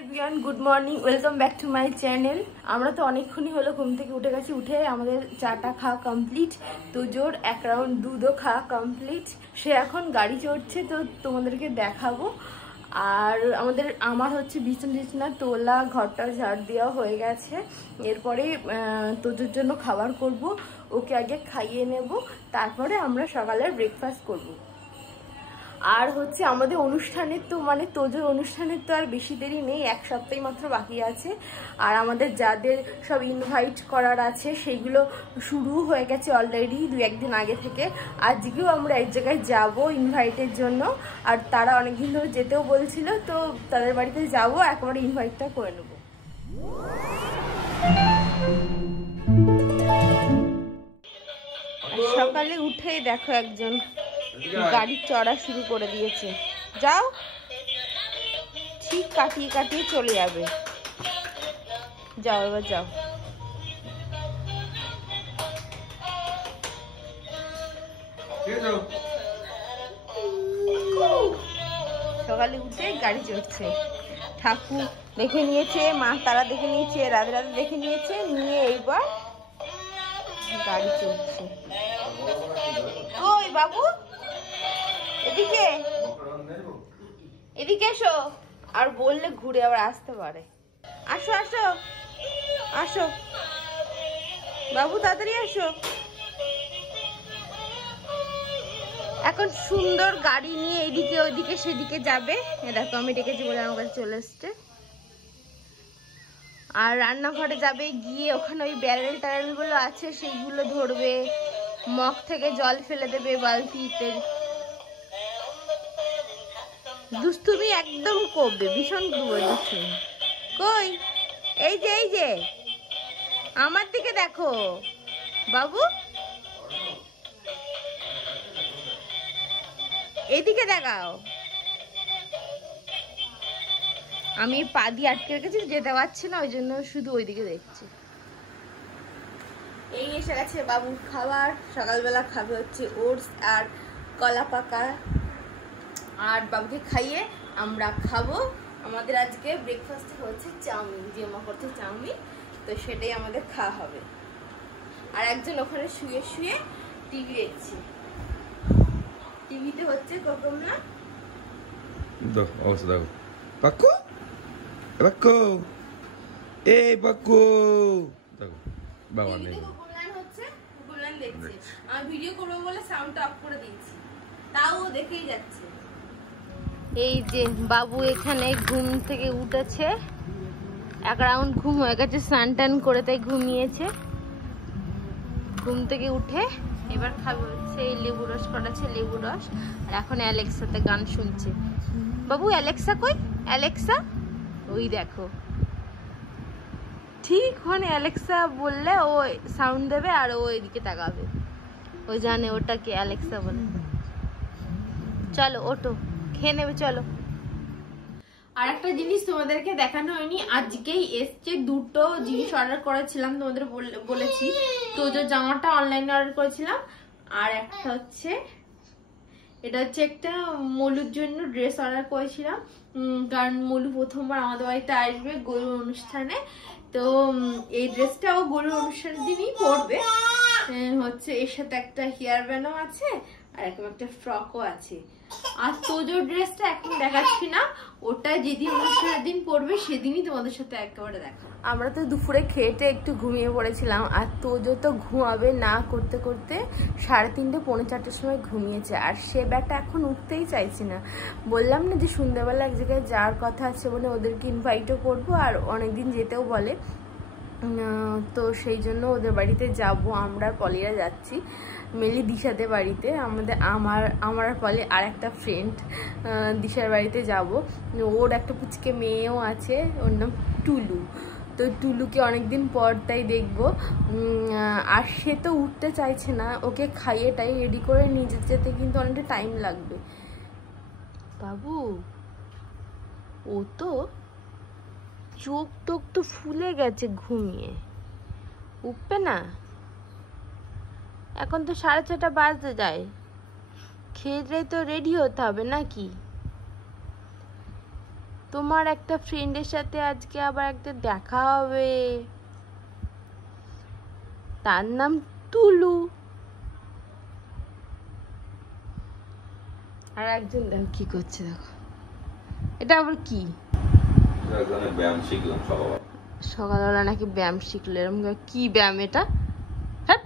Everyone, good morning, welcome back to my channel. আমরা তো অনেকক্ষণই হলো ঘুম থেকে উঠে গেছি। উঠে আমাদের চাটা খাওয়া কমপ্লিট, তোজোর এক রাউন্ড দুধও খাওয়া কমপ্লিট। সে এখন গাড়ি চড়ছে, তো তোমাদেরকে দেখাবো। আর আমার হচ্ছে বিছানা তোলা, ঘরটা ঝাড় দেওয়া হয়ে গেছে। এরপরে তোজোর জন্য খাবার করব, ওকে আগে খাইয়ে নেব, তারপরে আমরা সকালের ব্রেকফাস্ট করব। আর হচ্ছে আমাদের অনুষ্ঠানের তো তোজোর অনুষ্ঠানের তো আর বেশি দেরি নেই, এক সপ্তাহ মাত্র বাকি আছে। আর আমাদের যাদের সব ইনভাইট করার আছে সেগুলো শুরু হয়ে গেছে অলরেডি 2-1 দিন আগে থেকে। আজকেও আমরা এক জায়গায় যাব ইনভাইটের জন্য, আর তারা অনেকদিন ধরে যেতেও বলছিল, তো তাদের বাড়িতে যাব, একেবারে ইনভাইটটা করে নেব। সকালে উঠেই দেখো একজন গাড়ি চড়া শুরু করে দিয়েছে। যাও, ঠিক কাটিয়ে কাটিয়ে চলে যাবে। যাও, এবার যাও। সকালে উঠে গাড়ি চড়ছে। ঠাকুর দেখে নিয়েছে, মা তারা দেখে নিয়েছে, রাধে রাধে দেখে নিয়েছে, নিয়ে এইবার গাড়ি চড়ছে। ওই বাবু, এদিকে এদিকে এসো। আর বললে ঘুরে আবার আসতে পারে। আসো আসো আসো বাবু, তাড়াতাড়ি আসো। এখন সুন্দর গাড়ি নিয়ে এদিকে ওইদিকে সেদিকে যাবে। দেখো আমি ডেকেছি বলে আমার কাছে চলে এসছে। আর রান্নাঘরে যাবে, গিয়ে ওখানে ওই ব্যারেল ট্যারেল গুলো আছে সেইগুলো ধরবে, মগ থেকে জল ফেলে দেবে বালতিতে। দুষ্টুমি একদম করবে, ভীষণ দুষ্টুমি। কই, এই যে আমার দিকে দেখো বাবু, এইদিকে দেখাও। আমি পা দিয়ে আটকে রেখেছি, যেতে পারছি না, ওই জন্য শুধু ওইদিকে দেখছি। এই এসে গেছে বাবুর খাবার। সকালবেলা খাবে হচ্ছে ওটস আর কলা পাকা। আর বাবুকে খাইয়ে আমরা খাবো। আমাদের আজকে ব্রেকফাস্টে হচ্ছে চাউমিন, যে মা করছে চাউমিন, তো সেটাই আমাদের খাওয়া হবে। আর একজন ওখানে শুয়ে শুয়ে টিভি দেখছে। টিভিতে হচ্ছে কোকোমলা। দেখো অবস্থা, দেখো পাক্কু পাক্কু, এই পাক্কু দেখো বাবা নেই। কোকোমলান হচ্ছে, কোকোমলান দেখছে। আমি ভিডিও করবো বলে সাউন্ডটা অফ করে দিয়েছি, তাও দেখেই যাচ্ছে। এই যে বাবু এখানে ঘুম থেকে উঠেছে, এক রাউন্ড ঘুম হয়ে গেছে, স্নান টান করে তাই ঘুমিয়েছে। ঘুম থেকে উঠে এবার খাবে হচ্ছে এই লেবু রস করাচ্ছে, লেবু রস। আর এখন অ্যালেক্সাতে গান শুনছে। বাবু অ্যালেক্সা কই, অ্যালেক্সা? ওই দেখো, ঠিক ওখানে অ্যালেক্সা বললে ও সাউন্ড দেবে আর ও এদিকে তাকাবে, ও জানে ওটাকে অ্যালেক্সা বলে। চলো ওটো, খেয়ে নেবে, চলো। আর একটা জিনিস তোমাদেরকে দেখানো হয়নি, আজকেই এসছে দুটো জিনিস অর্ডার করেছিলাম, তোমাদের বলেছি। তো যে জামাটা অনলাইনে অর্ডার করেছিলাম, আর একটা হচ্ছে এটা হচ্ছে একটা মলুর জন্য ড্রেস অর্ডার করেছিলাম। কারণ মলু প্রথমবার আমাদের বাড়িতে আসবে গরুর অনুষ্ঠানে, তো এই ড্রেসটা ও গরুর অনুষ্ঠানের দিনই পরবে। হচ্ছে এর সাথে একটা হেয়ার ব্যান্ডও আছে, আর এরকম একটা ফ্রকও আছে। আর তোজোর ড্রেসটা এখন দেখাচ্ছি না, ওটা যেদিন অনুষ্ঠানের দিন পরবে সেদিনই তোমাদের সাথে একেবারে দেখা। আমরা তো দুপুরে খেয়েটে একটু ঘুমিয়ে পড়েছিলাম, আর তোজো তো ঘুমাবে না করতে করতে 3:30 পৌনে 4টার সময় ঘুমিয়েছে। আর সে ব্যাটা এখন উঠতেই চাইছে না। বললাম না যে সন্ধ্যাবেলা এক জায়গায় যাওয়ার কথা আছে বলে ওদেরকে ইনভাইটও করবো, আর অনেকদিন যেতেও বলে, তো সেই জন্য ওদের বাড়িতে যাব। আমরা পলিরা যাচ্ছি মেলি দিশাদের বাড়িতে। আমার পলি আর একটা ফ্রেন্ড দিশার বাড়িতে যাব। ওর একটা পুচকে মেয়েও আছে, ওর নাম টুলু। তো টুলুকে অনেকদিন পর তাই দেখবো। আর সে তো উঠতে চাইছে না, ওকে খাইয়ে টাই রেডি করে নিয়ে যেতে কিন্তু অনেকটা টাইম লাগবে। বাবু ও তো চোখ টোক তো ফুলে গেছে ঘুমিয়ে, উঠবে না। এখন তো 6:30 বাজতে যায়, খেয়ে তো রেডি হতে হবে নাকি? তোমার একটা ফ্রেন্ডের সাথে আজকে আবার একটা দেখা হবে, তার নাম তুলু। আর একজন দেখো কি করছে, দেখো এটা আবার কি? ব্যায়াম শিখলাম সকালবেলা নাকি ব্যায়াম শিখলো, এরকম কি ব্যায়াম এটা? হ্যাঁ,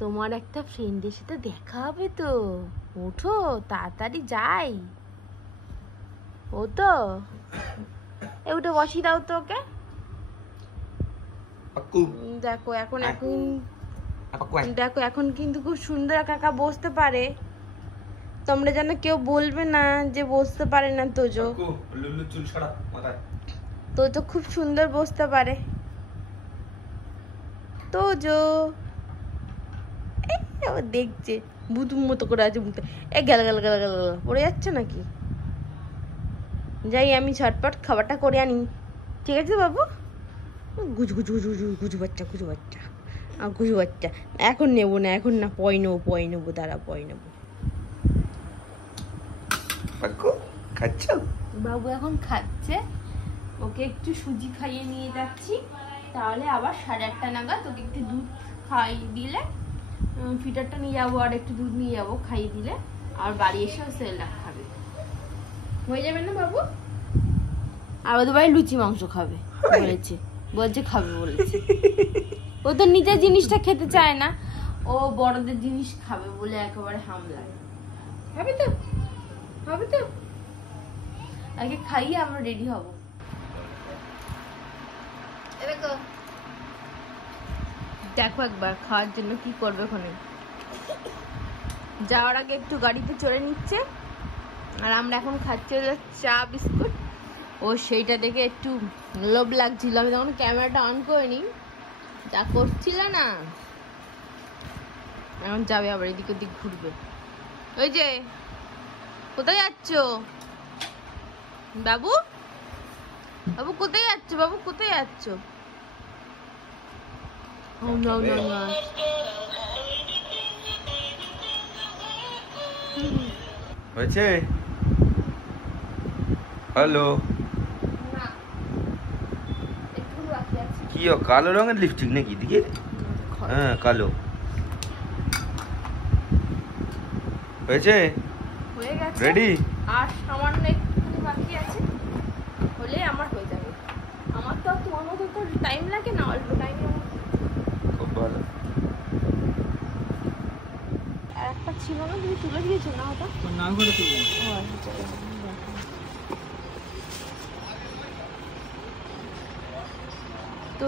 তোমার একটা ফ্রেন্ডের সাথে দেখা হবে তো, ওঠো তাড়াতাড়ি যাই। ও তো উঠে বসি দাও তো ওকে। দেখো এখন দেখো এখন কিন্তু খুব সুন্দর কাকা বসতে পারে, তোমরা যেন কেউ বলবে না যে বসতে পারে না। তোজো তোজো খুব সুন্দর বসতে পারে। তোজো দেখছে বুতুম মতো করে আছে, গেল গেল গেল গেল পড়ে যাচ্ছে নাকি? যাই আমি ঝটপট খাবারটা করে আনি, ঠিক আছে বাবু? গুজু গুজু গুজু গুজু গুজু বাচ্চা গুজু বাচ্চা গুজু বাচ্চা। এখন নেবো না, এখন না, পয় নেবো দাঁড়া, পয় নেবো। বাবু এখন খাচ্ছে, ওকে একটু সুজি খাইয়ে নিয়ে যাচ্ছি, তাহলে আবার 8:30 নাগাদ ওকে একটু দুধ খাইয়ে দিলে ফিটারটা নিয়ে যাবো, আর একটু দুধ নিয়ে যাবো খাইয়ে দিলে, আর বাড়ি এসে সেলটা খাবে, হয়ে যাবে না বাবু? আর ওদের বাড়ি লুচি মাংস খাবে বলছে খাবে বলেছে। ও তো নিজের জিনিসটা খেতে চায় না, ও বড়দের জিনিস খাবে বলে একেবারে হামলা। হবে তো আগে খাইয়ে আমরা রেডি হব। দেখো একবার খাওয়ার জন্য কি করবে ওখানে। যাওয়ার আগে একটু গাড়িতে চড়ে নিচ্ছে, আর আমরা এখন খাচ্ছি চা বিস্কুট। ও সেইটা দেখে একটু লোভ লাগছিল, আমি তখন ক্যামেরাটা অন করিনি, যা করছিল না। এখন যাবে আবার এদিক ওদিক ঘুরবে। ওই যে কোথায় যাচ্ছ বাবু? বাবু কোথায় যাচ্ছ? বাবু কোথায় যাচ্ছ? হয়েছে? হ্যালো, কি কালো রঙের লিপস্টিক নাকি দিকে? হ্যাঁ কালো হয়েছে, রেডি? আর সামান্য একটু বাকি আছে, হলে আমার হয়ে যাবে। আমার তো তোমার মতো তো টাইম লাগে না, অল্প টাইমে। খুব ভালো। আর একটা ছিল না, তুমি তুলে দিয়েছো না? ওটা নাম করে তুলে। তো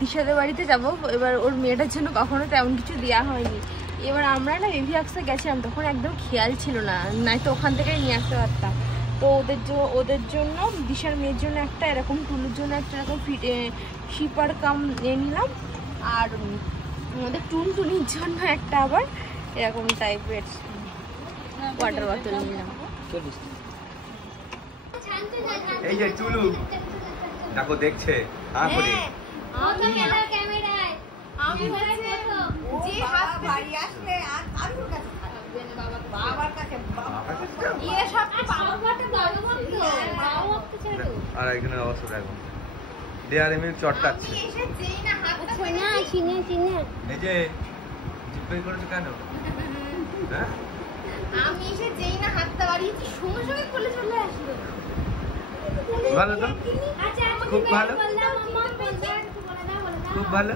দিশাদের বাড়িতে যাব এবার, ওর মেয়েটার জন্য কখনো তেমন কিছু দেওয়া হয়নি। এবার আমরা না এভিএক্সে গেছিলাম, তখন একদম খেয়াল ছিল না, নয়তো ওখান থেকেই নিয়ে আসতে পারতাম। তো ওদের জন্য দিশার মেয়ের জন্য একটা এরকম, টুলুর জন্য একটা এরকম শিপার কাম নিয়ে নিলাম, আর আমাদের টুনটুনির জন্য একটা আবার এরকম টাইপের ওয়াটার বোতল নিলাম। এই যে টুলু দেখো দেখছে, আর একজনের অবস্থা দেখো, দেয়ারে মিল চটকাচ্ছে। এই যে জিজ্ঞেস করেছো কেন? হ্যাঁ আমি এসে যেই না হাতটা বাড়িয়েছি সঙ্গে সঙ্গে কোলে চলে আসলো। ভালো তো, খুব ভালো, খুব ভালো।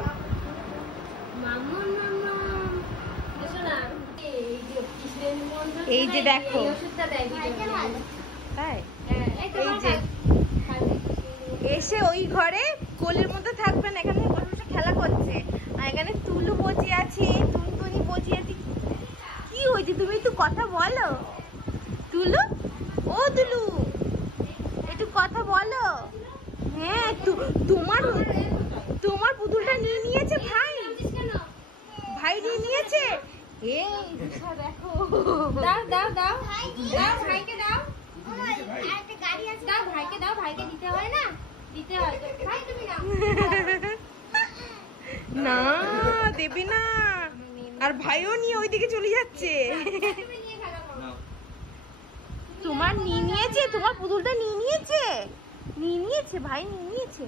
এই যে দেখো, তাই এই যে এসে ওই ঘরে কোলের মধ্যে থাকবে না, এখানে বসে বসে খেলা করছে, আর এখানে তুলু বসে আছে, টুনটুনি বসে আছে। কি হয়েছে, তুমি একটু কথা বলো তুলু, ও তুলু একটু কথা বলো। হ্যাঁ তোমার পুতুলটা নিয়ে নিয়েছে ভাই নিয়ে নিয়েছে। এই দিশা দেখো, দাও দাও দাও দাও ভাইকে দাও, একটা গাড়ি আছে, দাও ভাইকে দাও, ভাইকে দিতে হয় না, দিতে হয় ভাই, তুমি নাও। না দেবে না, আর ভাইও নিয়ে ওইদিকে চলে যাচ্ছে। তোমার নিয়ে নিয়েছে, তোমার পুতুলটা নিয়ে নিয়েছে, নিয়ে নিয়েছে ভাই, নিয়ে নিয়েছে।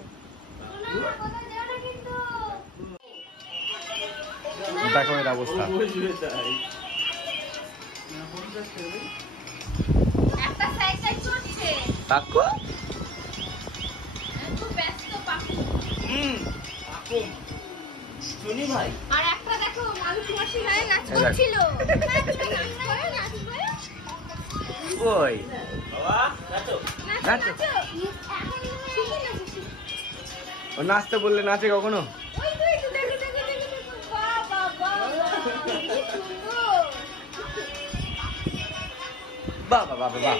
দেখো এর অবস্থা। একটা সাইকেল চড়ছে কাকু খুব ব্যস্ত পাখি। শুনি ভাই। আর একটা দেখো মালতী মাসি ভাই নাচ করছিল। ওই নাচো নাচো। নাচো। ও নাচতে বললে নাচে কখনো? ওই তো দেখো দেখো দেখো দেখো, বাহ বাহ বাহ, কি সুন্দর। বাহ বাহ বাহ বাহ।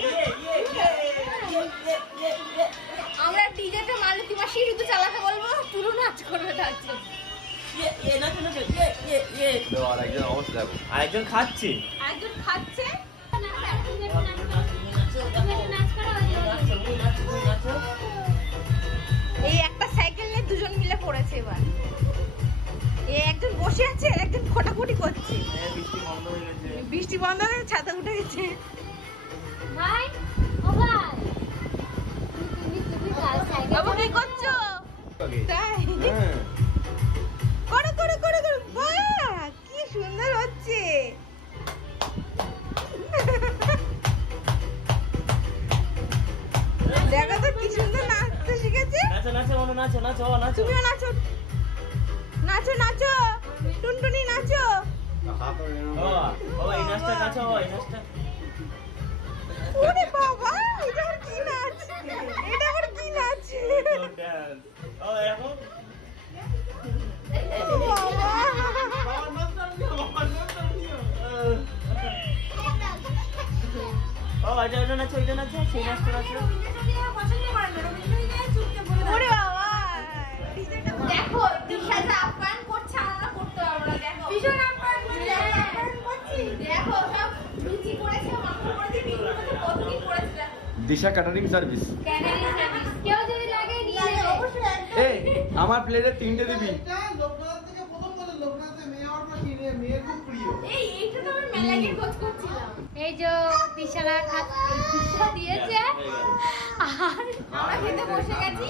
আমরা ডিজেতে মালতী মাসি শুধু চালাতে বলবো, পুরো নাচ করবে তার জন্য। আরেকজন অবস্থা দেখো। আরেকজন খাচ্ছে। একজন খাচ্ছে। এই একটা সাইকেল নিয়ে দুজন মিলে পড়েছে এবার। এই একজন বসে আছে, আর একজন খোটাখুটি করছে। বৃষ্টি বন্ধ হয়ে গেছে, ছাতা উঠে গেছে। ভাই ও ভাই তুমি বাবু কি করছো? তাই করো করো করো করো, বাহ কি সুন্দর হচ্ছে। দেখো তো কি সুন্দর নাচতে শিখেছে। নাচো নাচো অনু নাচো নাচো নাচো। তুমিও নাচো নাচো নাচো, টুনটুনি নাচো। বাবা এই নাচটা নাচো, বাবা এই নাচটা। ওরে বাবা, এটা আবার কি নাচ? এটা আবার কি নাচ? ও দেখো ও বাবা, ও এটা নাচো, এটা নাচো, সেই নাচটা নাচো। ওরে বাবা, দেখো দিশা যা আপ্যায়ন করছে, আমরা করতে পারবো না। দেখো ভীষণ আপ্যায়ন করছি। দেখো সব লুচি করেছে, মাংস করেছে, বিভিন্ন রকম পদ্ধতি করেছে। দিশা ক্যাটারিং সার্ভিস। ক্যানারি সার্ভিস কেউ যদি লাগে নিয়ে যাবে অবশ্যই। এই আমার প্লেটে 3টে দিবি। এই এইটা তো আমি মেলাকে খোঁজ করছিলাম। এই যে দিশারা দিশা দিয়েছে আর আমরা খেতে বসে গেছি।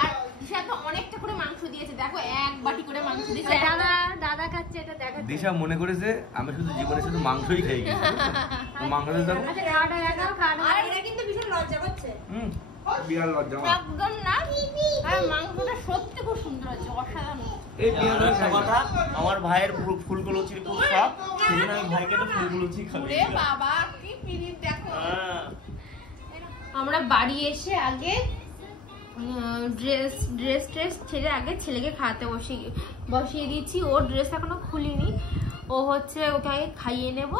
আর দিশা তো অনেকটা করে মাংস দিয়েছে, দেখো এক বাটি করে মাংস দিয়েছে। দাদা দাদা খাচ্ছে, এটা দেখা দিশা মনে করেছে আমি শুধু জীবনে শুধু মাংসই খাই গেছি। মাংস দিয়ে দাও। আচ্ছা খাওয়াটা দেখাও, খাওয়াটা আর এটা কিন্তু ভীষণ লজ্জা করছে। বিয়ার লজ্জা। একদম না। আর মাংসটা সত্যি খুব সুন্দর হয়েছে, অসাধারণ। এই বিয়ার একটা কথা, আমার ভাইয়ের ফুলকলুচির খুব শখ, সেজন্য আমি ভাইকে তো ফুলকলুচি খাবো। ওরে বাবা কি পিরিত দেখো। হ্যাঁ। আমরা বাড়ি এসে আগে ড্রেস ছেড়ে আগে ছেলেকে খাওয়াতে বসিয়ে দিয়েছি। ওর ড্রেস এখনো খুলিনি। ও হচ্ছে ওকে আগে খাইয়ে নেব,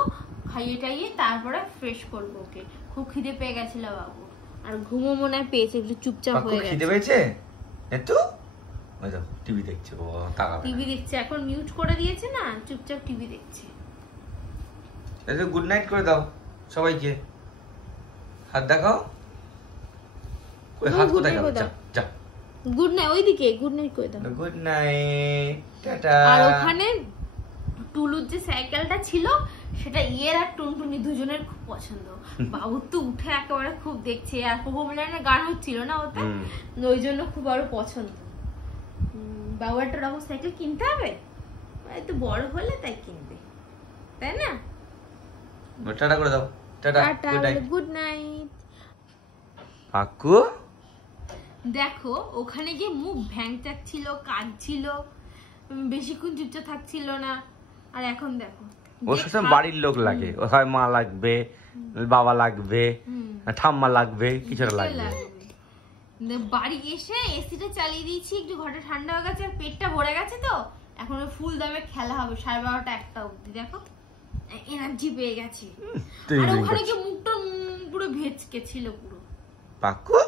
খাইয়ে টাইয়ে তারপরে ফ্রেশ করবো ওকে। খুব খিদে পেয়ে গেছিল বাবু, আর ঘুমো মনে হয় পেয়েছে, একটু চুপচাপ হয়ে খিদে গেছে। পেয়েছে একটু? ওই দেখো টিভি দেখছে। ও তাকাবে। টিভি দেখছে, এখন মিউট করে দিয়েছে না, চুপচাপ টিভি দেখছে। এই গুড নাইট করে দাও সবাইকে। হাত দেখাও। ওই হাত good কোথায় night গেল? করে যা দাও। যা। গুড নাইট, ওইদিকে গুড নাইট করে দাও। Good night, tata. আর ওখানে টুলুর যে সাইকেলটা ছিল সেটা ইয়ের আর টুনটুনি দুজনের খুব পছন্দ। বাবুর তো উঠে একেবারে খুব দেখছে, আর কোকোমেলানের গান হচ্ছিল না ওতে, ওই জন্য খুব আরো পছন্দ। বাবু একটা রকম সাইকেল কিনতে হবে, একটু বড় হলে তাই কিনবে, তাই না? টাটা করে দাও। Tata, good night. Good night. কাকু দেখো ওখানে গিয়ে মুখ ভ্যাংচাচ্ছিল, কাঁদছিল, বেশিক্ষণ চুপচাপ থাকছিল না। আর এখন দেখো ওর সাথে বাড়ির লোক লাগে, ও হয় মা লাগবে, বাবা লাগবে, ঠাম্মা লাগবে, কিছু লাগবে। বাড়ি এসে এসিটা চালিয়ে দিয়েছি, একটু ঘরটা ঠান্ডা হয়ে গেছে, আর পেটটা ভরে গেছে তো এখন ওই ফুল দামে খেলা হবে 12:30 1টা অবধি। দেখো এনার্জি পেয়ে গেছি। আর ওখানে গিয়ে মুখটা পুরো ভেজকে ছিল পুরো। কাকু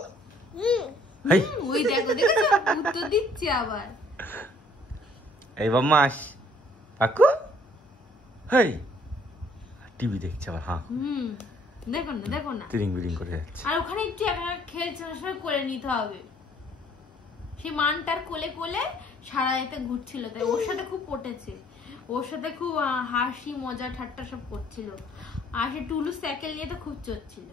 এই ওই দেখো দেখো উত্তর দিচ্ছে আবার। এই বদমাস কাকু। হেই টিভি দেখছে আবার। হ্যাঁ দেখো না দেখো না, তিরিং বিরিং করে যাচ্ছে। আর ওখানে একটু একা খেলছে, সবাই করে নিতে হবে। সেই মানটার কোলে কোলে সারা এতে ঘুরছিল, তাই ওর সাথে খুব পটেছে, ওর সাথে খুব হাসি মজা ঠাট্টা সব করছিল। আর সে টুলু সাইকেল নিয়ে তো খুব চড়ছিল।